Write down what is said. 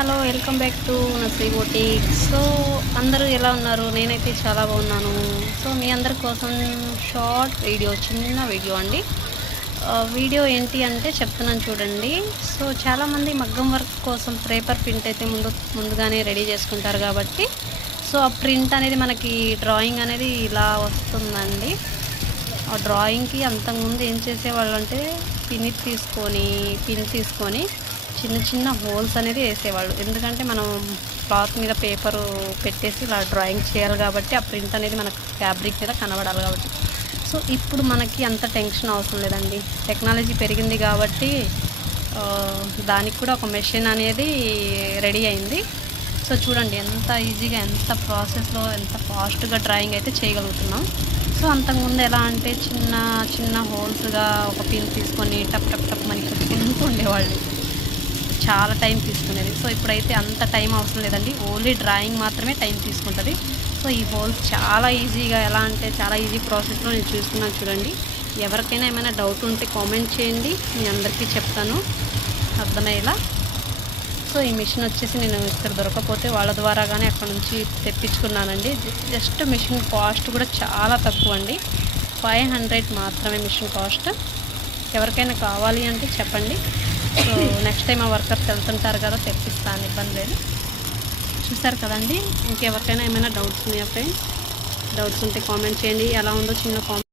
Hello welcome back to nursery boutique. So అందరూ ఎలా ఉన్నారు? నేనైతే చాలా బాగున్నాను. సో మీ అందరి కోసం షార్ట్ వీడియో చిన్న వీడియో అండి. వీడియో ఏంటి అంటే చెప్తున్నాను చూడండి. సో చాలామంది మగ్గం వర్క్ కోసం పేపర్ ప్రింట్ అయితే ముందు ముందుగానే రెడీ చేసుకుంటారు కాబట్టి. సో ఆ ప్రింట్ అనేది మనకి డ్రాయింగ్ అనేది ఇలా వస్తుందండి. ఆ డ్రాయింగ్కి అంతకుముందు ఏం చేసేవాళ్ళు అంటే పిన్ తీసుకొని పిన్ తీసుకొని చిన్న చిన్న హోల్స్ అనేది వేసేవాళ్ళు. ఎందుకంటే మనం క్లాత్ మీద పేపర్ పెట్టేసి ఇలా డ్రాయింగ్ చేయాలి కాబట్టి ఆ ప్రింట్ అనేది మనకు ఫ్యాబ్రిక్ మీద కనబడాలి కాబట్టి. సో ఇప్పుడు మనకి అంత టెన్షన్ అవసరం లేదండి. టెక్నాలజీ పెరిగింది కాబట్టి దానికి కూడా ఒక మెషిన్ అనేది రెడీ అయింది. సో చూడండి ఎంత ఈజీగా ఎంత ప్రాసెస్లో ఎంత ఫాస్ట్గా డ్రాయింగ్ అయితే చేయగలుగుతున్నాం. సో అంతకుముందు ఎలా అంటే చిన్న చిన్న హోల్స్గా ఒక పిన్ తీసుకొని టప్ టప్ టప్ మనకి ఉండేవాళ్ళు. చాలా టైం తీసుకునేది. సో ఇప్పుడైతే అంత టైం అవసరం లేదండి. ఓన్లీ డ్రాయింగ్ మాత్రమే టైం తీసుకుంటుంది. సో ఈ హోల్స్ చాలా ఈజీగా ఎలా అంటే చాలా ఈజీ ప్రాసెస్లో నేను చూస్తున్నాను చూడండి. ఎవరికైనా ఏమైనా డౌట్ ఉంటే కామెంట్ చేయండి. మీ అందరికీ చెప్తాను. అర్థమయ్యేలా? సో ఈ మిషన్ వచ్చేసి నేను ఇక్కడ దొరకకపోతే వాళ్ళ ద్వారా కానీ అక్కడ నుంచి తెప్పించుకున్నానండి. జస్ట్ మిషన్ కాస్ట్ కూడా చాలా తక్కువ అండి. ఫైవ్ హండ్రెడ్ మాత్రమే మిషన్ కాస్ట్. ఎవరికైనా కావాలి అంటే చెప్పండి. సో నెక్స్ట్ టైం ఆ వర్కర్స్ వెళ్తుంటారు కదా తెప్పిస్తాను ఇబ్బంది లేదు. చూసారు కదండి ఇంకెవరికైనా ఏమైనా డౌట్స్ ఉన్నాయా ఫ్రెండ్స్ డౌట్స్ ఉంటే కామెంట్ చేయండి. ఎలా ఉందో చిన్న కామెంట్